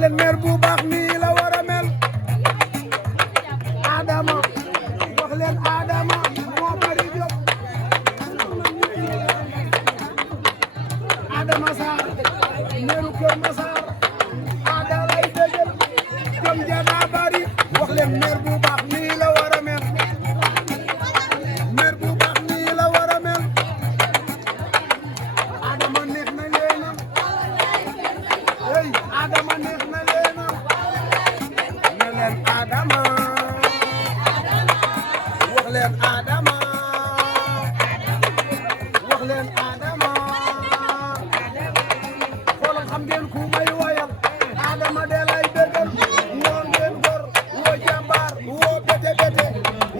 leen maire bu baax nii la war a mel Adama wax leen Adama moo bari jóg Adama Sarr meeru Kër Massar Ada lay dëggal jom ja daa bari wax leen maire bu baax nii la war a mel maire bu baax nii la war a mel Adama neex na leenam hey Adama neex na leenam ne leen Adama wax leen Adama wax leen Adama xoolal xam ngeen ku may woyal Adama de lay dëggal woo ngeen gor woo jàmbaar woo bete bete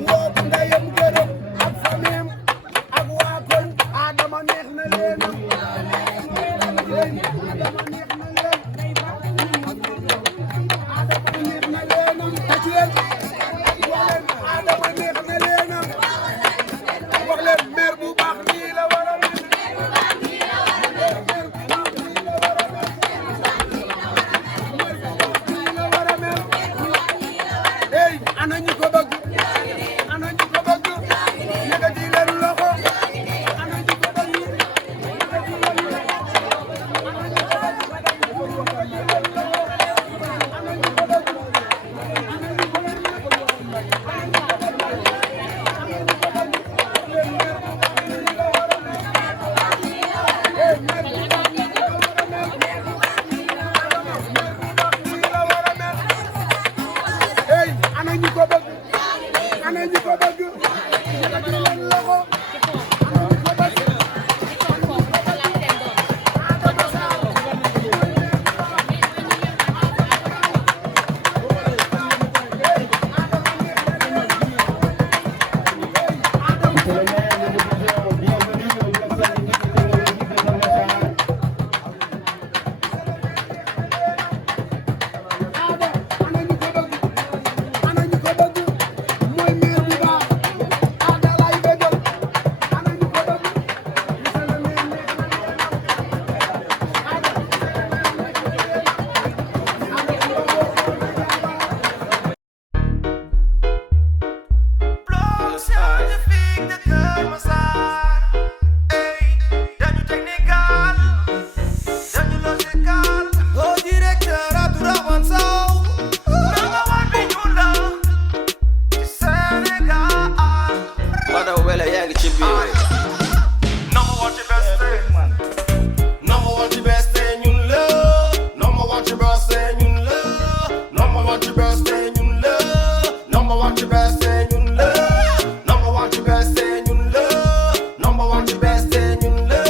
woo ndeyam gërëm ak famim ak waa koñ Adama neex na leenam Adama neex na leen Adama neex na leenam tàcc leen wax leen Adama neex na leenam wax leen maire bu baax nii la war a mel hey ana ñu ko bëgg ana ñu ko bëgg yëkkati leen loxo ana ñu ko bëgg yëkkati leen loxo hey ana ñu ko bëgg ana ñu ko bëgg yëkkati leen loxo ana ñu ko bëgg Adama Sarr ana ñu ko bëgg ana ñu ko bëgg mooy maire bu baax Ada lay bëggal ana ñu ko bëgg monsieur le maire neex na leen Bloc scientifique de Kër Massar dañu technical dañu logical au directeur Abdourahmane Sow number one bi ñun la ci Sénégal Wada wele yaa ngi ci biir number one ci best number one ci best ñun la number one ci best ñun la number one ci best ñun la number one ci best ñun la number one ci best ñun la number one ci best ñun la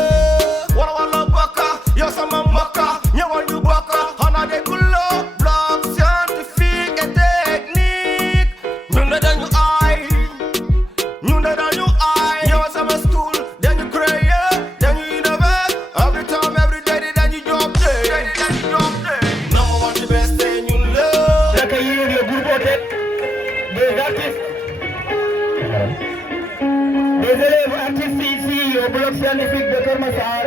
wala wala bokka yow sama mbokka ñëwal ñu bokka xanaa de kullo bloc scientifique et technique ñun de dañu ay ñun de dañu ay yow sama school dañu créer dañu innover every time every day dañu job day number one ci best ñun la d'accueillir le groupe hôtel des artistes, des élèves artistes ici au bloc scientifique de Kër Massar.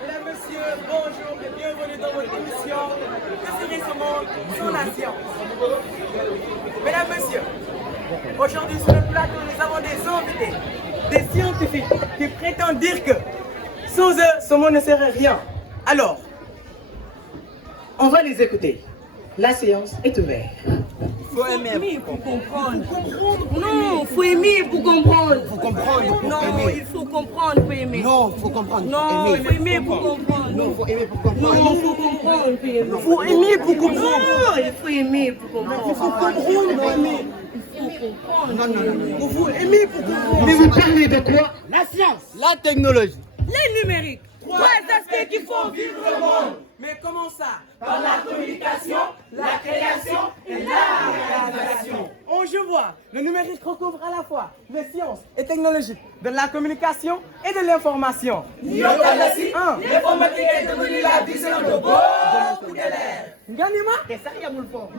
Mesdames, Messieurs, bonjour et bienvenue dans votre émission Que serait ce monde sans la science? Mesdames, Messieurs, aujourd'hui sur le plateau, nous avons des invités, des scientifiques qui prétendent dire que sans eux, ce monde ne serait rien. Alors, on va les écouter. La séance est ouverte. faut aimer pour comprendre. Non, faut aimer pour comprendre. faut comprendre Non, il faut comprendre pour aimer. non faut comprendre Non, il faut aimer pour comprendre. non faut aimer pour comprendre Non, il faut comprendre pour aimer. faut aimer pour comprendre Non, il faut aimer pour comprendre. il faut comprendre pour aimer Il faut comprendre. comprendre. Non. Vous vous aimez pour comprendre. Mais vous parlez de quoi? La science, la technologie. Les numériques. Trois aspects qui font vivre le monde. Mais comment ça? Par la communication, la création et la réalisation. Oh, je vois. Le numérique recouvre à la fois les sciences et technologies, de la communication et de l'information. L'informatique est devenue la vision de beaucoup d'élèves. Ganima? Et ça, il y a mon fort.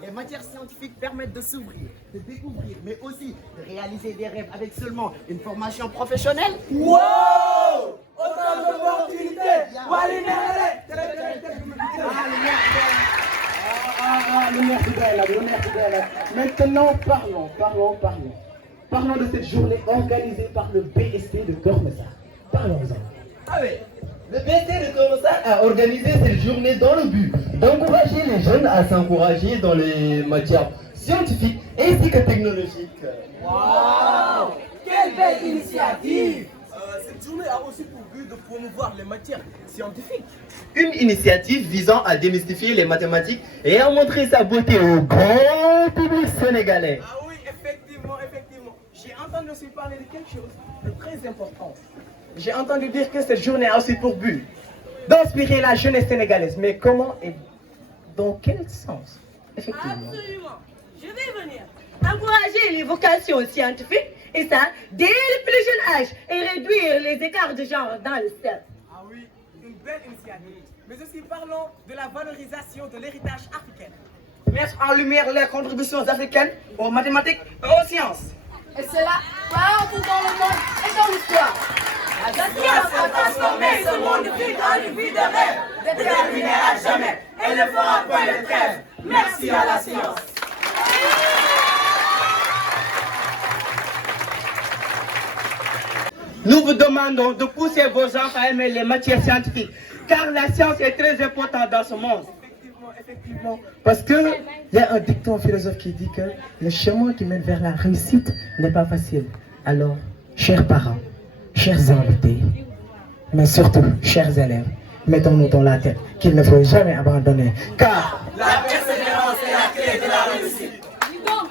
Les matières scientifiques permettent de s'ouvrir, de découvrir, mais aussi de réaliser des rêves avec seulement une formation professionnelle. Wow! Autant d'opportunités. Le maire Fidèle. Maintenant, parlons de cette journée organisée par le BST de Keur Massar. Parlons-en. Ah oui, le BST de Keur Massar a organisé cette journée dans le but d'encourager les jeunes à s'encourager dans les matières scientifiques ainsi que technologiques. Wow! Quelle belle initiative! Cette journée a aussi pour but de promouvoir les matières scientifiques. Une initiative visant à démystifier les mathématiques et à montrer sa beauté au grand public sénégalais. Ah oui, effectivement. J'ai entendu aussi parler de quelque chose de très important. J'ai entendu dire que cette journée a aussi pour but d'inspirer la jeunesse sénégalaise. Mais comment et dans quel sens? Effectivement. Absolument. Je vais venir. Encourager les vocations scientifiques, et ça dès le plus jeune âge, et réduire les écarts de genre dans le cercle. Ah oui, une belle initiative. Mais aussi parlons de la valorisation de l'héritage africain. Mettre en lumière les contributions africaines aux mathématiques et aux sciences. Et cela partout dans le monde et dans l'histoire. La science a transformé ce monde vide en une vie de rêve, déterminée à jamais, et ne fera pas de trêve. Merci à la science. Nous vous demandons de pousser vos enfants à aimer les matières scientifiques, car la science est très importante dans ce monde. Effectivement. Parce qu'il y a un dicton philosophe qui dit que le chemin qui mène vers la réussite n'est pas facile. Alors, chers parents, chers invités, mais surtout, chers élèves, mettons-nous dans la tête qu'il ne faut jamais abandonner, car La persévérance est la clé de la réussite. Donc,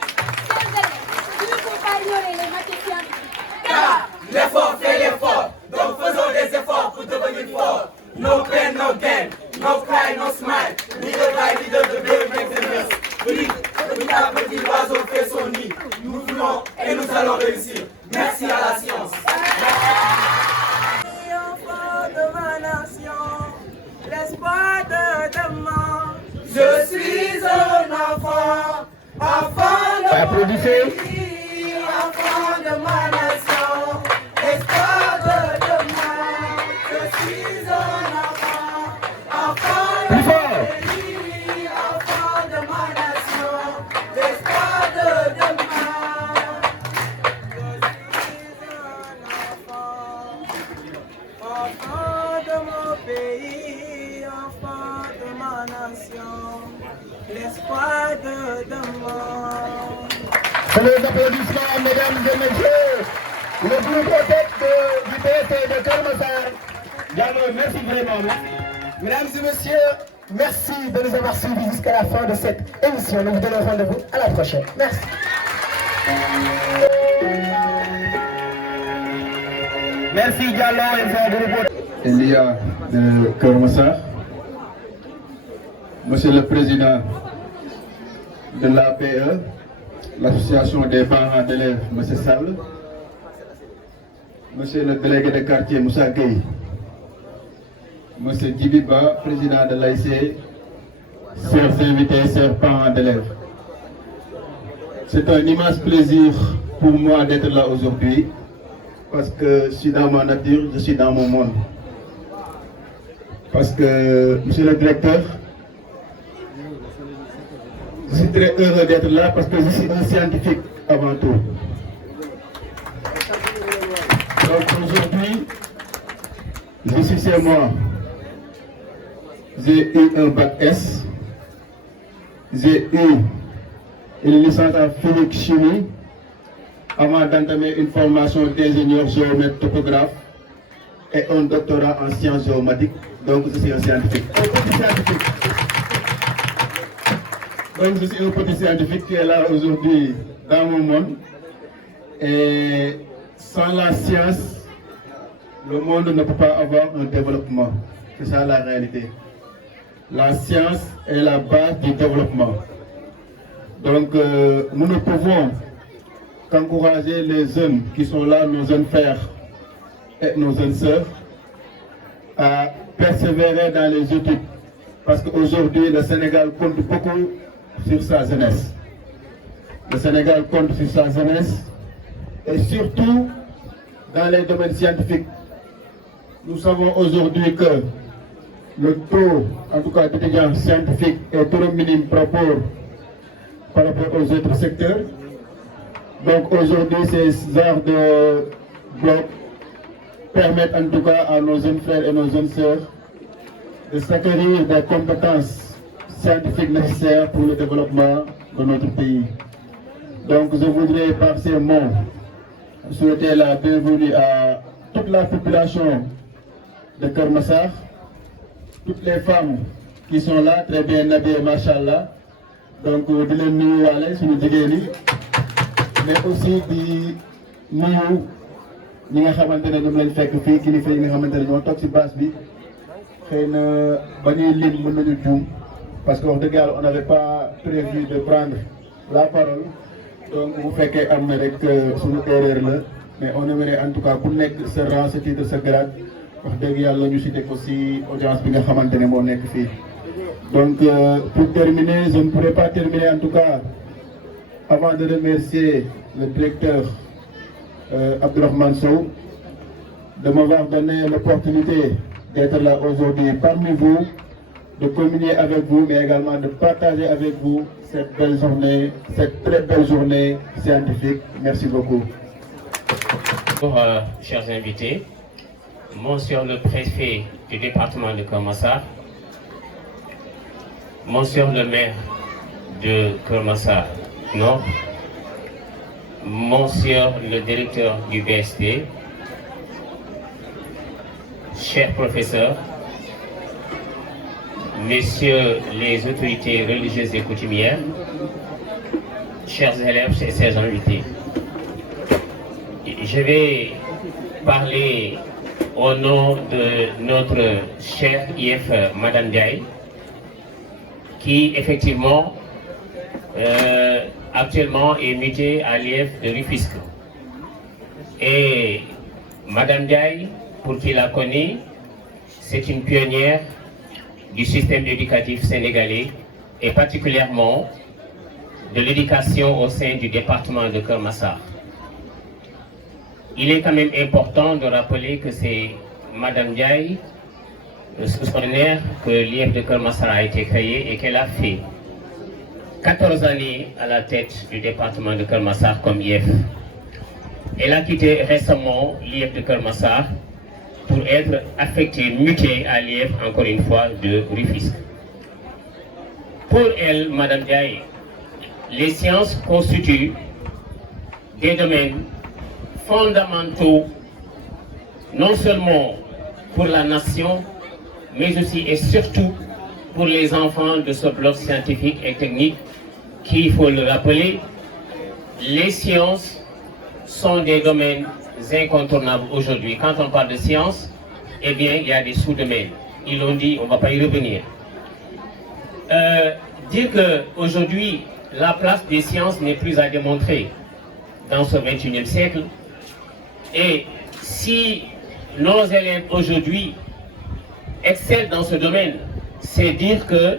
chers élèves, il ne faut pas ignorer les matières scientifiques. Car l'effort fait l'effort. Donc faisons des efforts pour devenir forts. No pain, no gain. No cry, no smile. Neither cry, neither the bird makes a nest. Oui, petit à petit l'oiseau fait son nid. Nous voulons et nous allons réussir. Merci à la science. Enfant de ma nation, l'espoir de demain. Je suis un enfant, enfant de applaudissez. mon pays, enfant de ma nation, espoir de demain. Je suis un enfant, enfant de Plus fort. mon pays, enfant de ma nation, espoir de demain. Je suis un enfant de mon pays, enfant de ma nation, l'espoir de demain. les applaudissements, mesdames et messieurs, le groupe du BST de Keur Massar. Diallo, merci vraiment. Merci. Mesdames et messieurs, merci de nous avoir suivis jusqu'à la fin de cette émission. Nous vous donnons rendez-vous à la prochaine. Merci. Merci Diallo et son groupe. Elia de Keur Massar, Monsieur le Président de l'APE, l'Association des parents d'élèves, M. Sall, Monsieur le délégué de quartier, Moussa Gueye, M. Djibiba, Président de l'AIC, chers invités, chers parents d'élèves. C'est un immense plaisir pour moi d'être là aujourd'hui, parce que je suis dans ma nature, je suis dans mon monde. Parce que, monsieur le directeur, je suis très heureux d'être là parce que je suis un scientifique avant tout. Donc aujourd'hui, je suis chez moi. J'ai eu un bac S, j'ai eu une licence en physique chimie avant d'entamer une formation d'ingénieur géomètre topographe et un doctorat en sciences géomatiques. Donc je suis un scientifique. Donc je suis un petit scientifique qui est là aujourd'hui dans mon monde. Et sans la science, le monde ne peut pas avoir un développement. C'est ça la réalité. La science est la base du développement. Donc nous ne pouvons qu'encourager les jeunes qui sont là, nos jeunes frères et nos jeunes sœurs, à persévérer dans les études. Parce qu'aujourd'hui, le Sénégal compte beaucoup sur sa jeunesse. Le Sénégal compte sur sa jeunesse et surtout dans les domaines scientifiques. Nous savons aujourd'hui que le taux, en tout cas d'étudiants scientifiques, est trop minime par rapport aux autres secteurs. Donc aujourd'hui, ces genres de blocs permettent en tout cas à nos jeunes frères et nos jeunes sœurs de s'acquérir des compétences scientifiques nécessaires pour le développement de notre pays. Donc je voudrais par ces mots souhaiter la bienvenue à toute la population de Keur Massar, toutes les femmes qui sont là, très bien habillées, machallah. Donc di leen nuyuwaale suñu jigéen yi, mais aussi di nuyu ñi nga xamante ne ñoom lañ fekk fii kilifa yi nga xamante ne ñoo toog ci base bi. xëy na ba ñuy lim mën nañu juum parce que wax dëgg yàlla on n'avait pas prévu de prendre la parole. Donc bu fekkee am na rek suñu erreur la, mais on aimerait en tout cas ku nekk sa rang, sa titre, sa grade, wax dëgg yàlla ñu cité ko ci audience bi nga xamante ne moo nekk fii. Donc pour terminer, je ne pourrais pas terminer en tout cas avant de remercier le directeur Abdourahmane Sow de m'avoir donné l'opportunité d'être là aujourd'hui parmi vous, de communier avec vous, mais également de partager avec vous cette belle journée, cette très belle journée scientifique. Merci beaucoup. Bonjour, chers invités. Monsieur le préfet du département de Keur Massar, Monsieur le maire de Keur Massar Nord, Monsieur le directeur du BST, chers professeurs, Messieurs les autorités religieuses et coutumières, chers élèves et chers invités. Je vais parler au nom de notre chère IF Madame Ndiaye, qui effectivement actuellement est mutée à l'IF de Rufisque. Et Madame Ndiaye, pour qui la connaît, c'est une pionnière du système éducatif sénégalais et particulièrement de l'éducation au sein du département de Keur Massar. Il est quand même important de rappeler que c'est Madame Ndiaye, sous-ordinaire, que l'IF de Keur Massar a été créé et qu'elle a fait 14 années à la tête du département de Keur Massar comme IF. Elle a quitté récemment l'IF de Keur Massar pour être affectée, mutée à l'IF, encore une fois, de Rufisque. Pour elle, Madame Ndiaye, les sciences constituent des domaines fondamentaux, non seulement pour la nation, mais aussi et surtout pour les enfants de ce bloc scientifique et technique qui, il faut le rappeler, les sciences sont des domaines incontournables aujourd'hui. Quand on parle de sciences, eh bien, il y a des sous-domaines. Ils l'ont dit, on ne va pas y revenir. Dire qu'aujourd'hui, la place des sciences n'est plus à démontrer dans ce 21e siècle. Et si nos élèves aujourd'hui excellent dans ce domaine, c'est dire que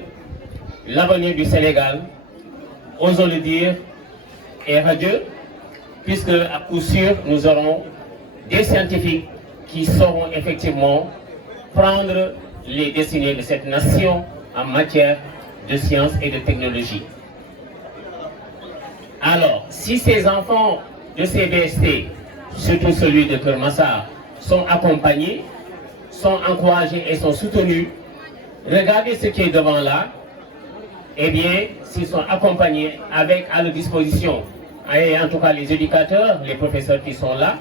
l'avenir du Sénégal, osons le dire, est radieux, puisque à coup sûr, nous aurons des scientifiques qui sauront effectivement prendre les destinées de cette nation en matière de sciences et de technologie. Alors, si ces enfants de ces BST, surtout celui de Keur Massar, sont accompagnés, sont encouragés et sont soutenus, regardez ce qui est devant là, eh bien, s'ils sont accompagnés avec à leur disposition, et en tout cas les éducateurs, les professeurs qui sont là,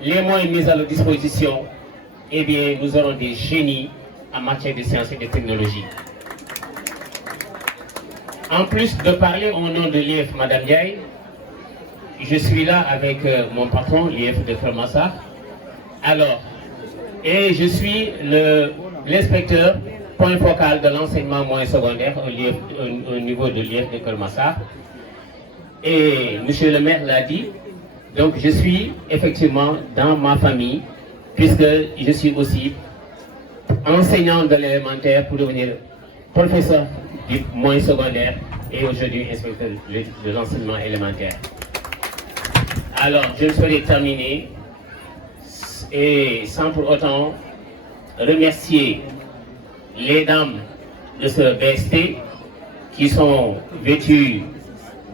les moyens mis à leur disposition, eh bien, nous aurons des génies en matière de sciences et de technologie. En plus de parler au nom de l'IEF Madame Ndiaye, je suis là avec mon patron, l'IEF de Kermassar. Alors, et je suis l'inspecteur point focal de l'enseignement moyen secondaire au niveau de l'IEF de Kermassar. Et monsieur le maire l'a dit, donc je suis effectivement dans ma famille, puisque je suis aussi enseignant de l'élémentaire pour devenir professeur du moyen secondaire et aujourd'hui inspecteur de l'enseignement élémentaire. Alors, je ne souhaite terminer et sans pour autant remercier les dames de ce BST qui sont vêtues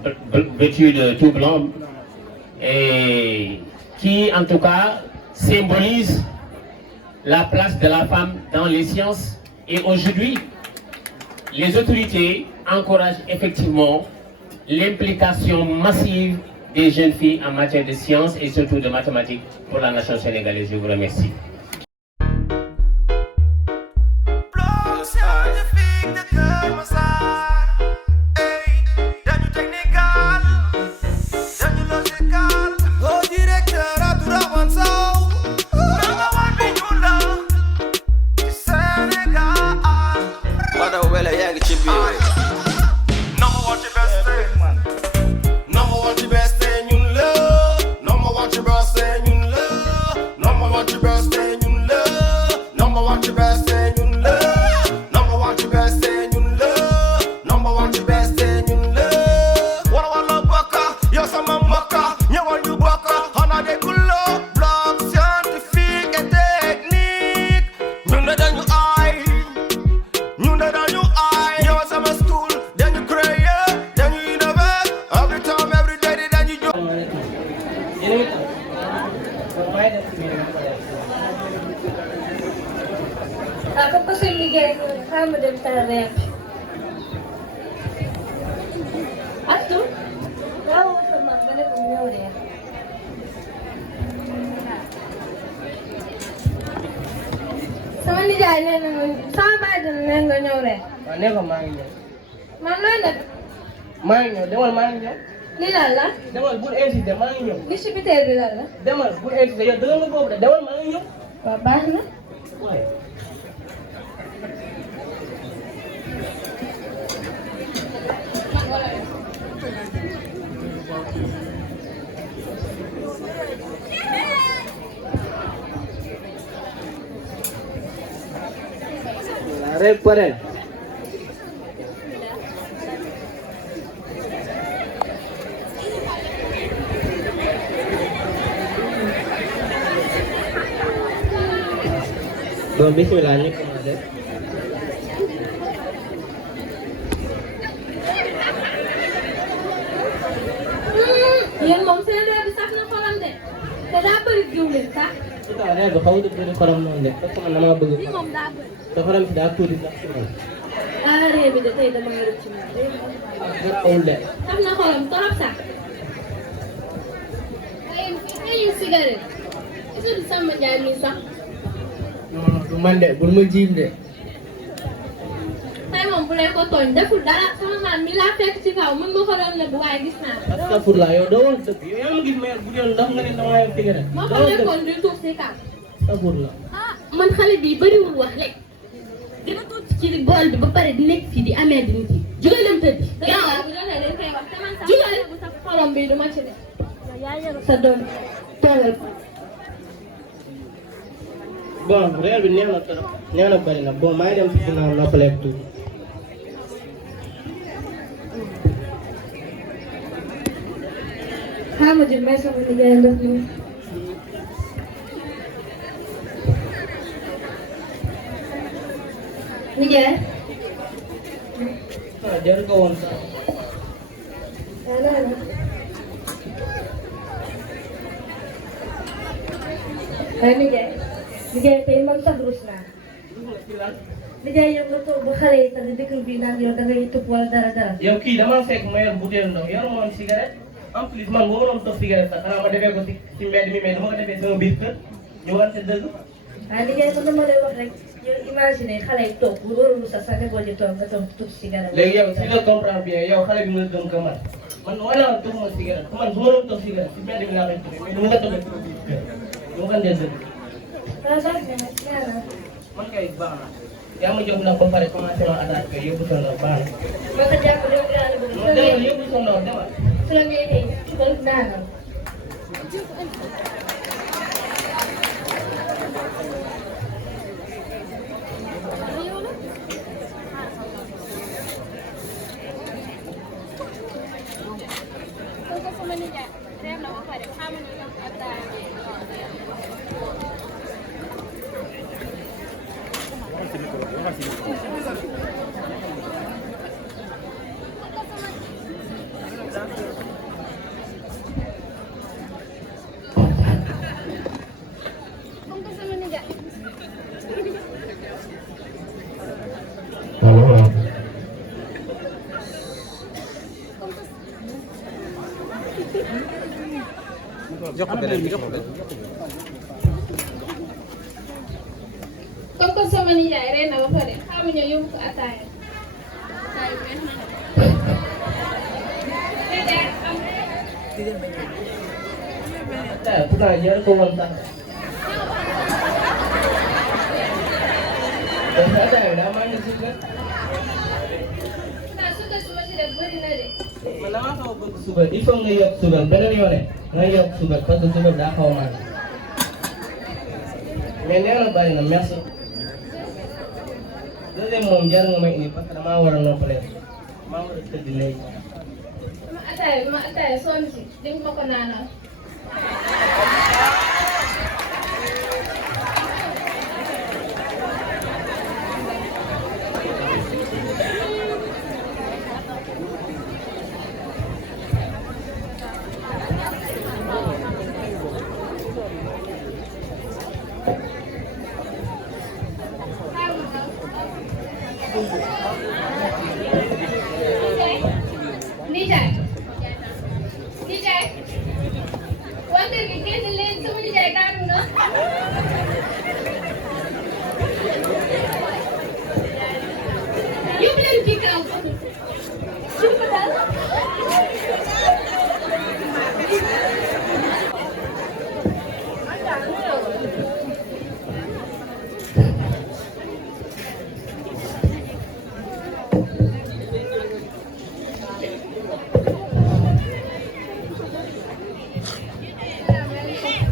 de tout blanc et qui en tout cas symbolisent la place de la femme dans les sciences. Et aujourd'hui, les autorités encouragent effectivement l'implication massive des jeunes filles en matière de sciences et surtout de mathématiques pour la nation sénégalaise. Je vous remercie. Ako kasi ligay ko kamo dem tarep. Ato? Daw sa mga ko nyore. Sama ni jane sama ba den nengo nyore. Ane ko mangi. Mama na Mangi, demal mangi. ni lala. Demal bul insiste mangi. Bisi bite di lala. Demal bul insiste yo demal ko demal mangi. Ba baax na. Ouais. Arre parel. Bon, bismillah, ñu commencé. Yéen moom seen réew bi sax na xolam de te daa bëri diwlin sax. Tout à l'heure, xaw na bëri xorom noonu de parce que man dama bëgg. Lii moom daa bëri. Te xorom si daa tuuti sax si man. Ah réew bi de tey dama rëcc ci moom. Xawul de. Sax na xolam torop sax. Ay cigarette. Est-ce que Samba Ndiaye mi sax. Non, du man de, bul ma jiim de. Tey moom bu leen ko tooñ deful dara sama maam mi laa fekk ci kaw mën nga ko doon nëbb waaye gis naa ko. Astafurlah, yow doo woon dëgg. Yow yaa ma gis mais bu doon ndax nga ne dama yem cigarette. moo ko nekkoon di tuux si kaw. Astafurlah. Ah man xale bi bëriwul wax rek. dina tuuti ci bool bi ba pare di nekk fii di amee di nit yi. jugal dem tëddi. yaa bu doon dañ koy wax te man sax jugal bu sa xolom bi du ma ci def. sa doom toogal ko. Bon, réer bi neex na trop. Neex na bëri na. Bon, maa ngi dem si ginnaaw noppaleeg tuuti. xaaral ma jël may sama nijaay ndox mi. nijaay. Ah, jaru ko woon sax. waaye nijaay. nijaay tey man sax rus naa. nijaay yow nga toog ba xale yi sax dëkk bi naan yow da ngay tëb wala dara. Yow kii dama fekk ma yor butéel ndox yor ma woon cigarette. En plus man boo mënoon toog cigarette sax xanaa ma defee ko ci mbedd mi mais dama ko defee sama biir kër ñu war a dëgg. waaye nijaay man dama lay wax rek imaginer xale yi toog bu warul sa sa njaboot yi toog nga toog tuuti cigarette. léegi yow si nga comprendre bien yow xale bi nga gëm ko man wala man toog ma cigarette man bu ma doon toog cigarette si mbedd bi laa koy tuddee mais du ma ko toog ci biir du ma ko ndee dëgg. waaw baax na nag ñaanal. man kay baax na yaa ma jox ndox ba pare commencé ma attaque kay yóbbu sa ndox baax na. ma ko jàpp yow yaa la bëgg. non demal yóbbu sa ndox demal. su la neexee tugal naanal. comme que sama nijaay rey na ba pare xamuñu yóbbu ko ataaya. Pourtant jël ko woon sax. donc ataaya daa maa ngi suukar. suukar su ma si def bëri na de. man damaa xaw a bëgg suukar il faut nga yokk suukar beneen yoon nga yokk suukar parce que suukar daa xaw a màgg. mais nee na bari na merci. deuxième moom jar nga may indi parce que damaa war a noppalee maa war a tëdd léegi. ma ataaya sonn si di ma ko naanal. Nijaay wante gi génn leen sama nijaay daanu na. yóbbu leen ci kaw.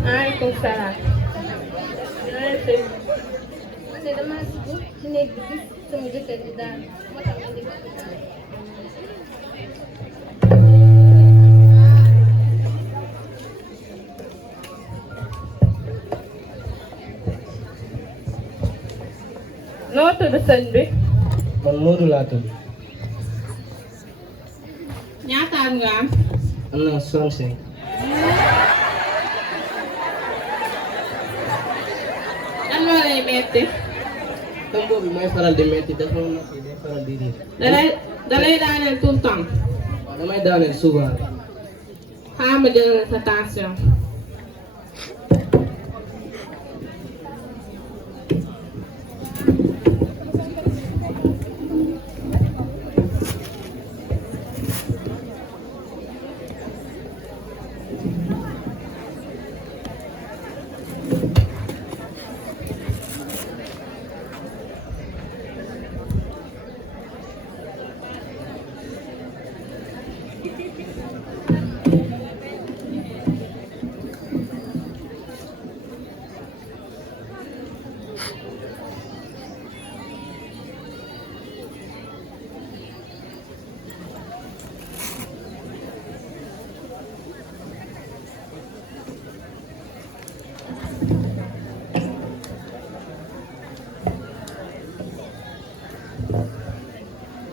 Maaleykum salaam. man de damaa dugg ci néeg bi gis sama jëkkër ji daanu moo tax ma dégg. noo tudd sëñ bi. man Modou laa tudd. ñaata at nga am. am na 65. lan moo lay metti. comme boobu mooy faral di metti dafa nokk yi day faral di riir. da lay daaneel tout le temps. waaw damay daaneel souvent. xaaral ma jël sa tension.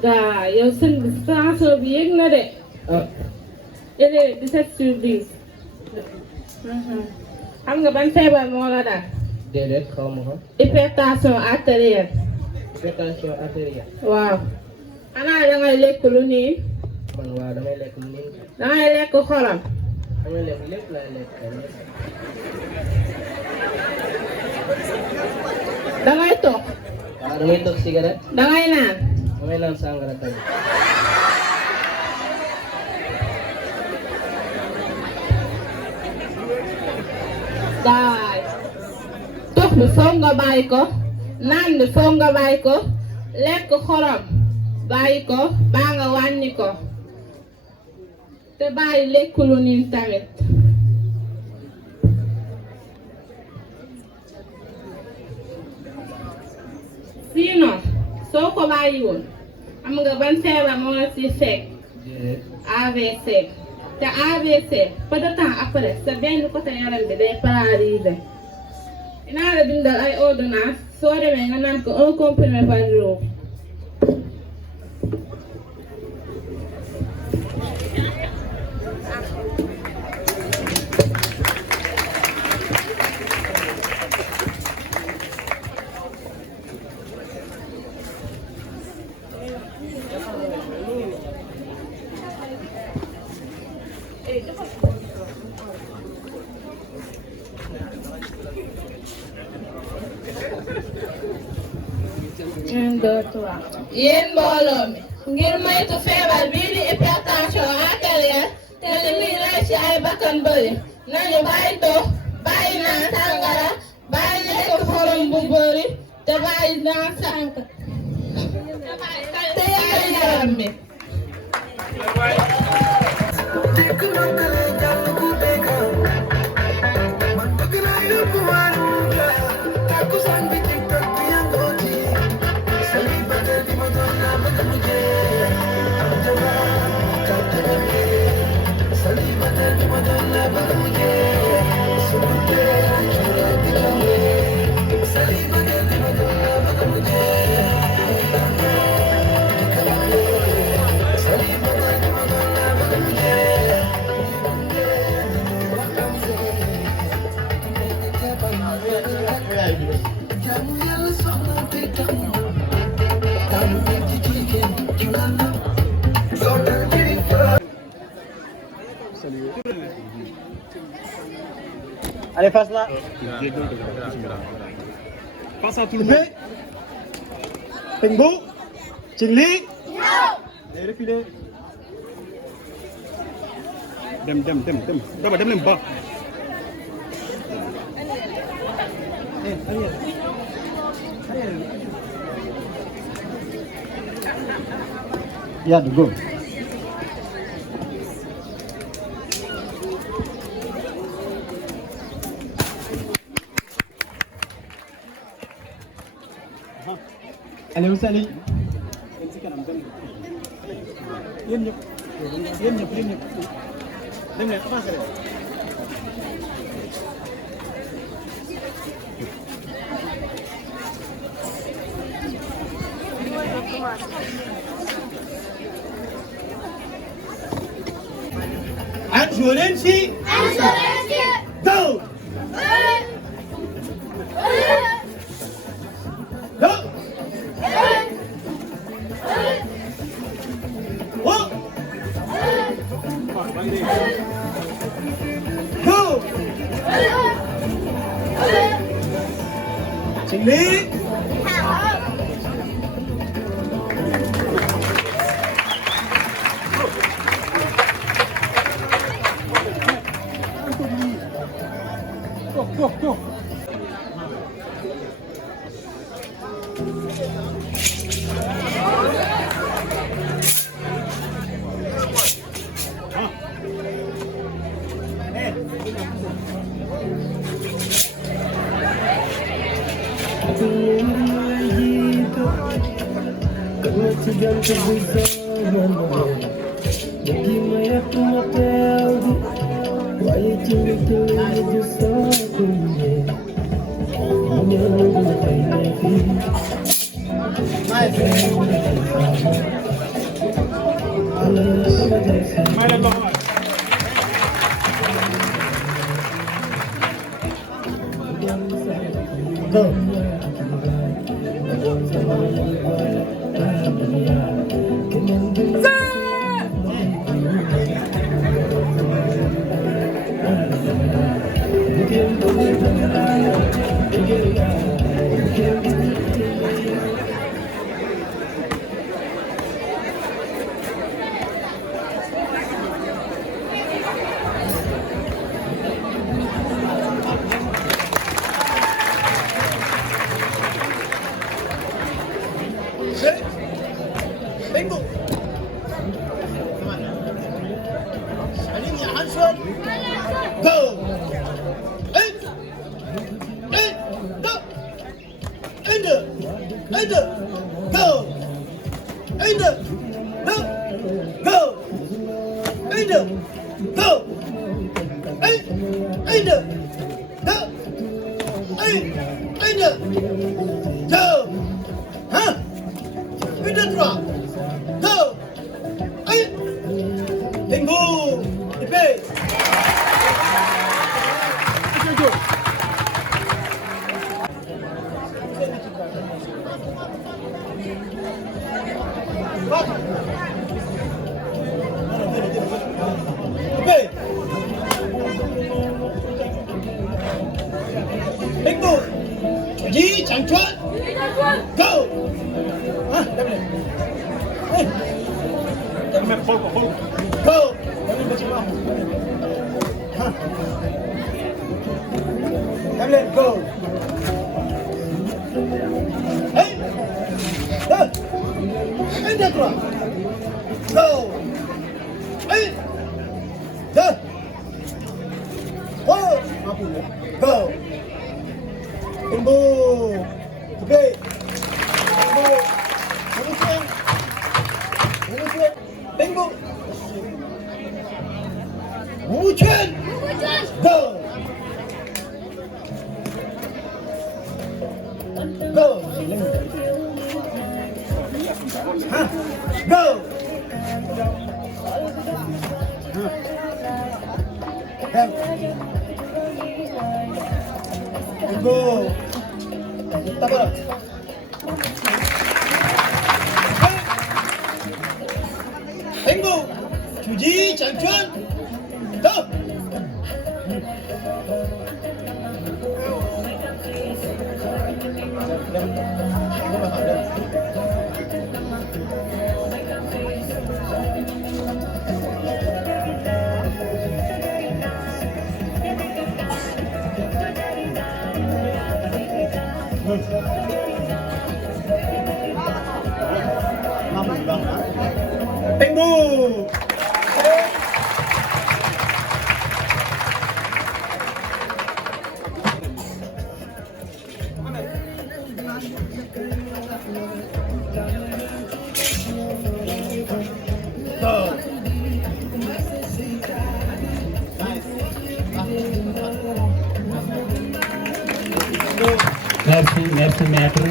daa yow sëñ bi tension bi yéeg na de. elle est 17/10. xam nga ban feebar moo la daal. déedéet xaw ma ko. hypertension artérielle. hypertension artérielle. waaw. xanaa dangay lekk lu niin. man waaw damay lekk lu niin. dangay lekk xorom. damay lekk lépp laay lekk. dangay toog. damay toog cigarette. dangay naan. damay naan sangara tamit. daay tox bi foog nga bàyyi ko naan bi foog nga bàyyi ko lekk xorom bàyyi ko baa nga wàññi ko te bàyyi lekk lu niin tamit. sinon soo ko bàyyiwoon am nga ban feebar moo la ci fekk. AVC. te AVC peu de temps après sa benn côté yaram bi day paralysé. dinaa la bindal ay ordonnance soo demee nga naan ko 1 comprimé par jour. yéen mbooloo mi ngir moytu feebar bii di hypertension artérielle te li muy rey ci ay bakkan bëri nañu bàyyi dox bàyyi naan sàngara bàyyi lekk xorom bu bëri te bàyyi naan sànq te yaay yaram bi. Allez, passe là. Passe à tout le monde. Pengbo, Chili. Et reculez. Dem. D'abord, dem leen ba. Yeah, go. Allez, vous allez. Yéen ñëpp. Dem leen avancé leen. Anjolensi. Go. Go. Go. Chili. Go. 1, 2, 2, 1, 2, 2, 1, 2, 3, 2, 1, bingo, épée. Bingo! Ji Chang Chuan! Go! Ah, dale. Dame poco, poco. Go! Dame un poco más. Dale, go! Hey! Hey! Un, deux, trois. Go! Un, deux. Oh! Go! Bingo! Okay. Bingo! Bingo! Wu Chuan! Go! Go! Huh? Go! Bingo! Tabak! Bingo! Chuji Chang Chuan! Go! Bingo! Merci maître.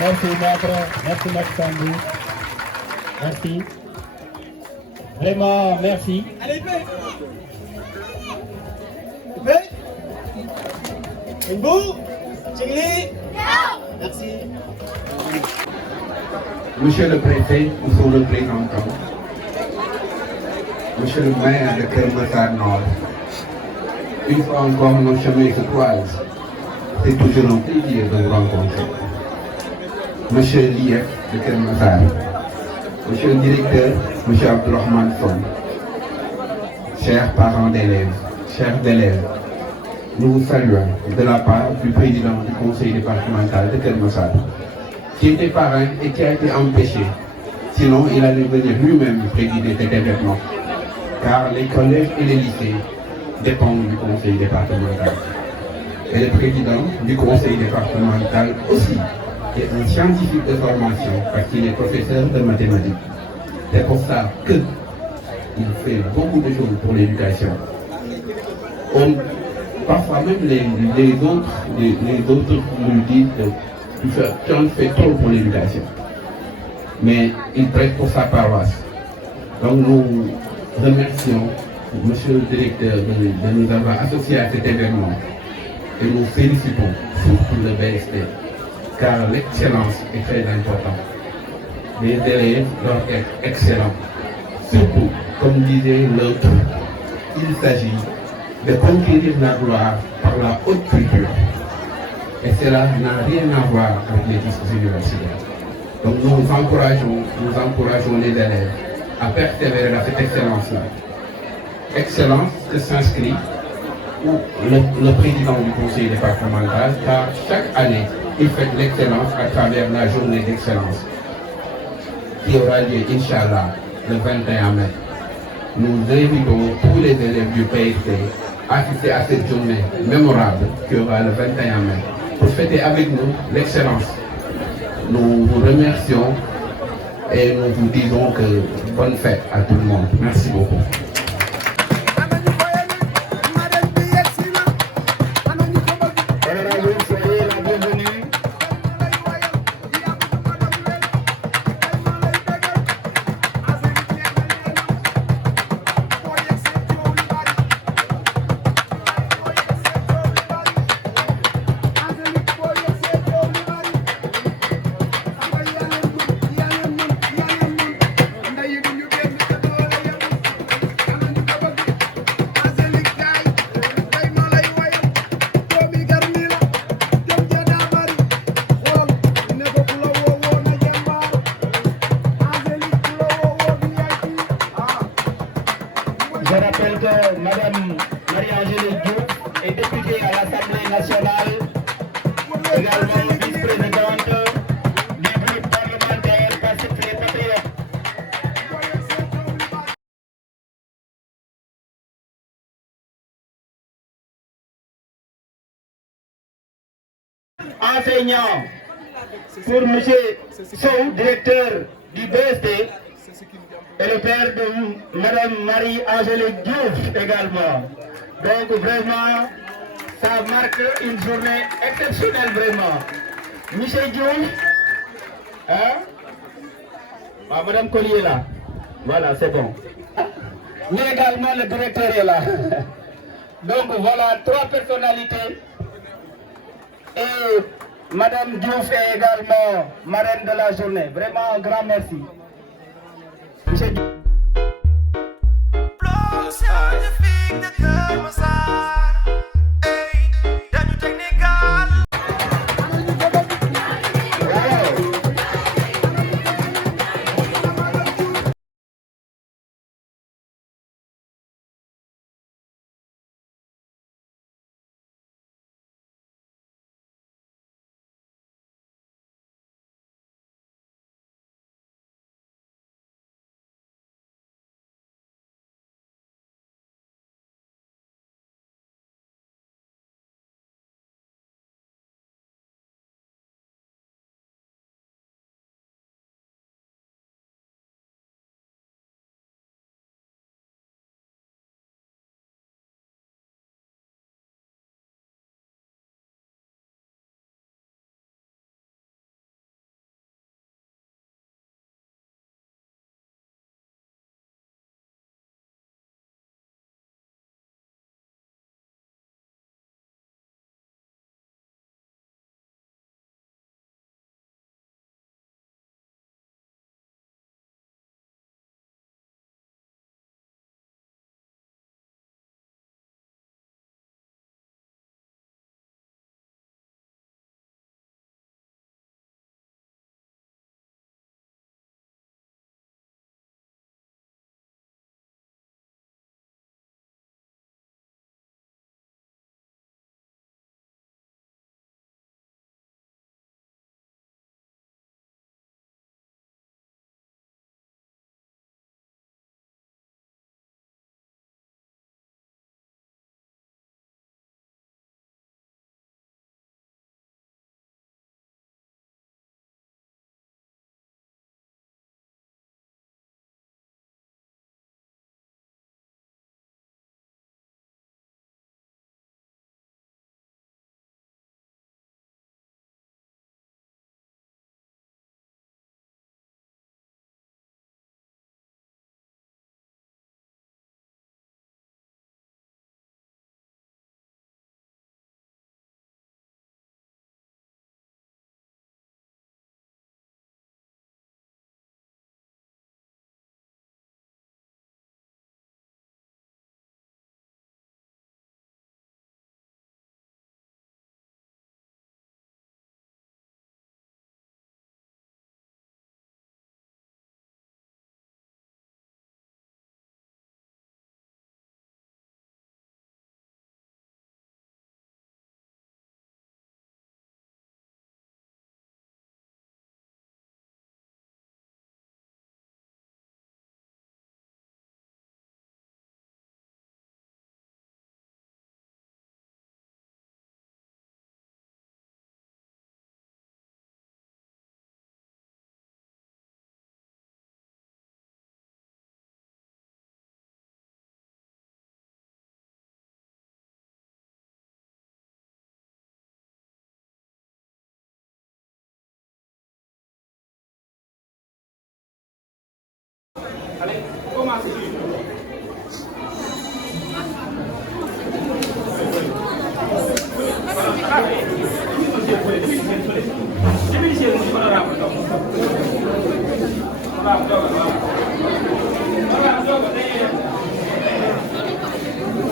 Merci maître, merci maître Sambou. Merci. Vraiment, merci. Allez, paix! Paix! Bingo! Chingli! Merci. Monsieur le préfet, nous sommes le représentant. Monsieur le maire de Keur Massar Nord. Une fois encore, nos chemins se croisent. C'est toujours un plaisir de vous rencontrer. Monsieur l'IF de Keur Massar, Monsieur le directeur, Monsieur Abdourahmane Son, chers parents d'élèves, chers élèves, nous vous saluons de la part du président du conseil départemental de Keur Massar, qui était parrain et qui a été empêché. Sinon, il allait venir lui-même présider cet événement, car les collèges et les lycées dépendent du conseil départemental. Et le président du conseil départemental aussi est un scientifique de formation parce qu'il est professeur de mathématiques. C'est pour ça qu'il fait beaucoup de choses pour l'éducation. Parfois même les autres nous disent que tu en fais trop pour l'éducation. Mais il prête pour sa paroisse. Donc nous remercions Monsieur le directeur de nous avoir associés à cet événement. Et nous félicitons surtout le BST, car l'excellence est très importante. Les élèves doivent être excellents. Surtout, comme disait l'autre, il s'agit de conquérir la gloire par la haute culture. Et cela n'a rien à voir avec les discours universitaires. Donc nous encourageons les élèves à persévérer dans cette excellence-là. Excellence que s'inscrit le président du conseil départemental, car chaque année, il fait l'excellence à travers la journée d'excellence qui aura lieu, Inch'Allah, le 21 mai. Nous invitons tous les élèves du PST à assister à cette journée mémorable qui aura le 21 mai pour fêter avec nous l'excellence. Nous vous remercions et nous vous disons que bonne fête à tout le monde. Merci beaucoup. Je rappelle que Mme Marie-Angélique Diouf est députée à l'Assemblée nationale, également vice-présidente du groupe parlementaire Pacifique et Patriote. Enseignant pour M. Sow, directeur du BST, et le père de Mme Marie-Angélique Diouf également. Donc vraiment, ça marque une journée exceptionnelle vraiment. Michel Diouf, hein? Ah, Mme Collier là. Voilà, c'est bon. Mais également le directeur est là. Donc voilà, 3 personnalités. Et Mme Diouf est également marraine de la journée. Vraiment un grand merci. Michel Diouf. Allez, commencez.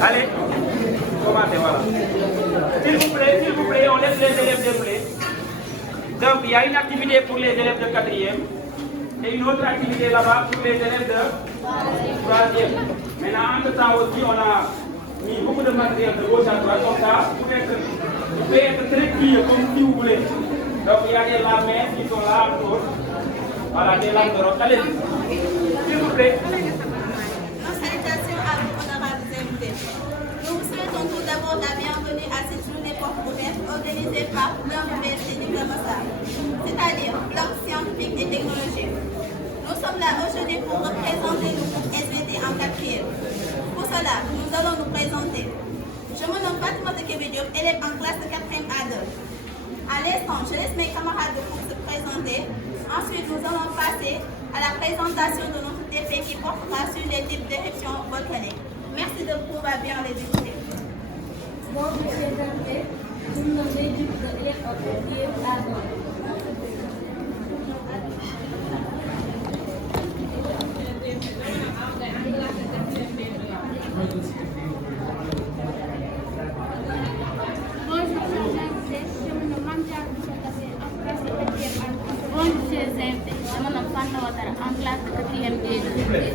Allez, commencez, voilà. S'il vous plaît, on laisse les élèves dérouler. Donc, il y a une activité pour les élèves de 4e et une autre activité là-bas pour les élèves de 3e. Maintenant, entre-temps aussi, on a mis beaucoup de matériel de gauche à droite, comme ça, vous pouvez être très plié comme si vous voulez. Donc, il y a des lames qui sont là, autour. Voilà, des lames de roche. Allez-y, s'il vous plaît. Nos salutations à vous, honorables invités. Nous vous souhaitons tout d'abord la bienvenue à cette journée porte ouverte organisée par l'Université du Kermassar, c'est-à-dire bloc scientifique et technologique. Nous sommes là aujourd'hui pour représenter le groupe SVT en 4e. Pour cela, nous allons nous présenter. Je me nomme Fatima Kébé Diop, élève en classe de 4e A2. À l'instant, je laisse mes camarades de groupe se présenter. Ensuite, nous allons passer à la présentation de notre TP qui portera sur les types d'éruptions volcaniques. Merci de pouvoir bien les écouter. Bonjour, chers invités. Je me nomme Duc de élève en 4e A2.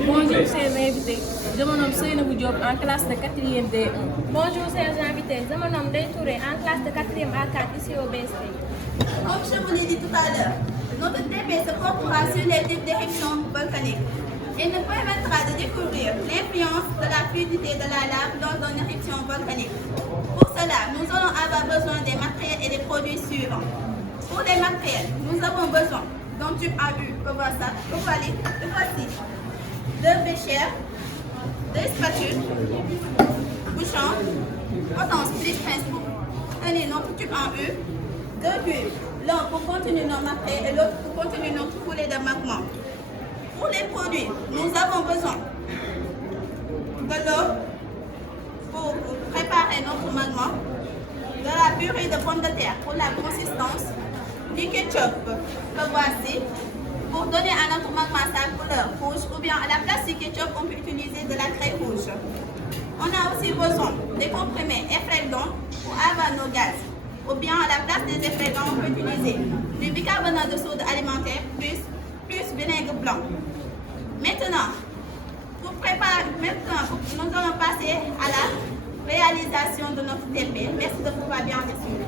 Bonjour chers invités, je me nomme Seynabou Diop en classe de 4e D1. Bonjour chers invités, je me nomme Ndeye Touré en classe de 4e A4 ici au BST. Comme je vous l'ai dit tout à l'heure, notre TP se portera sur les types d'éruptions volcaniques. Il nous permettra de découvrir l'influence de la fluidité de la lave lors d'une éruption volcanique. Pour cela, nous allons avoir besoin des matériels et des produits suivants. Pour les matériels, nous avons besoin d'un tube à U, comme ça, comme voici, 2 béchères, 2 spatules, bouchons, potence plus pince pour tenir notre tube en U, 2 cuves, l'un pour contenir nos matériels et l'autre pour contenir notre poulet de magma. Pour les produits, nous avons besoin de l'eau pour préparer notre magma, de la purée de pommes de terre pour la consistance, du ketchup que voici pour donner à notre magma sa couleur rouge, ou bien à la place du ketchup on peut utiliser de la craie rouge. On a aussi besoin des comprimés effrayants pour avoir nos gaz, ou bien à la place des effrayants on peut utiliser du bicarbonate de soude alimentaire plus vinaigre blanc. Maintenant, nous allons passer à la réalisation de notre TP. Merci de pouvoir bien le suivre.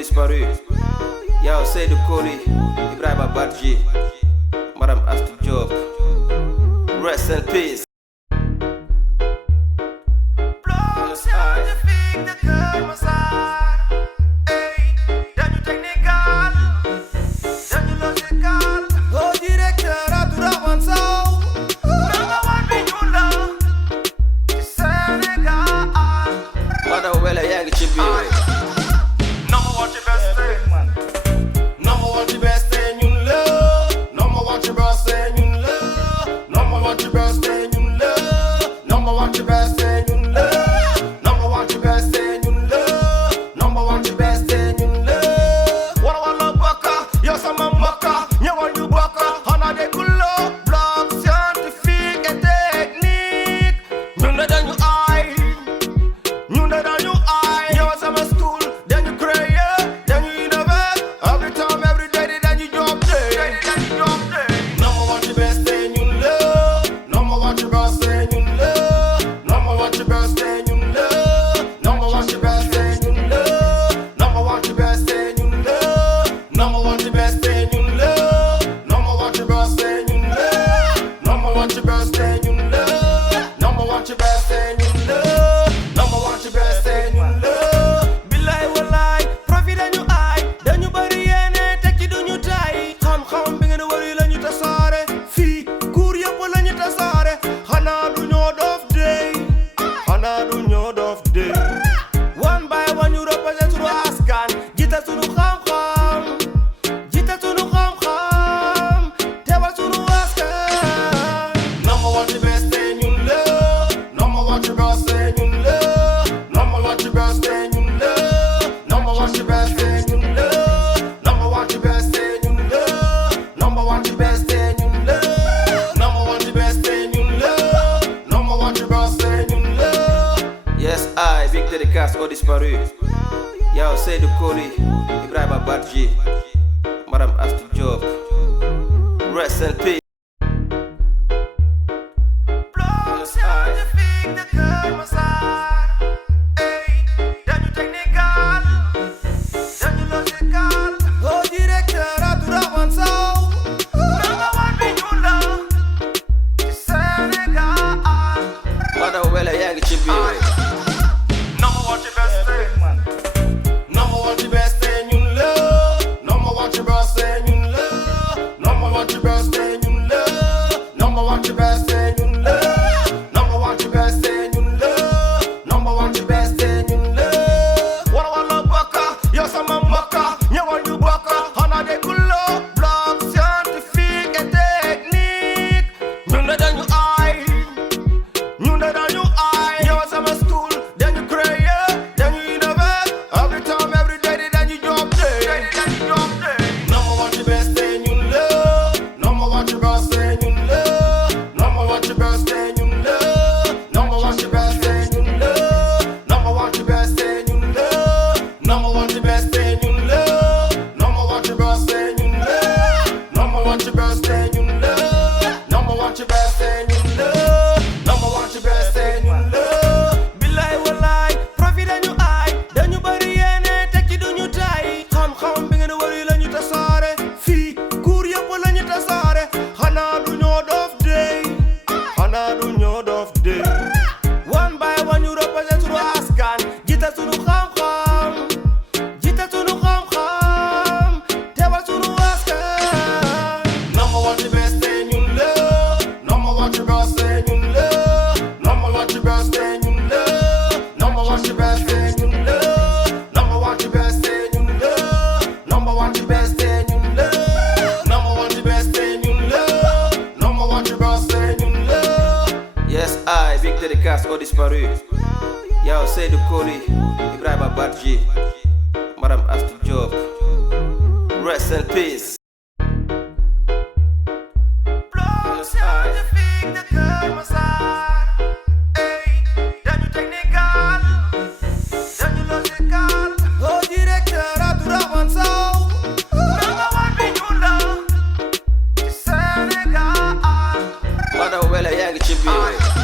disparu. Yow Seydou Koli, Ibrahima Badji, Madame Astou Diop. Rest in peace. Disparu. Yow Seydou Koli, Ibrahima Badji, Madame Astou Diop. Rest in peace. Madame Wele yangi ci biir. Disparu. Yow Seydou Koli, Ibrahima Badji, Madame Astou Diop. Rest in peace. Madame Wele yangi ci biir.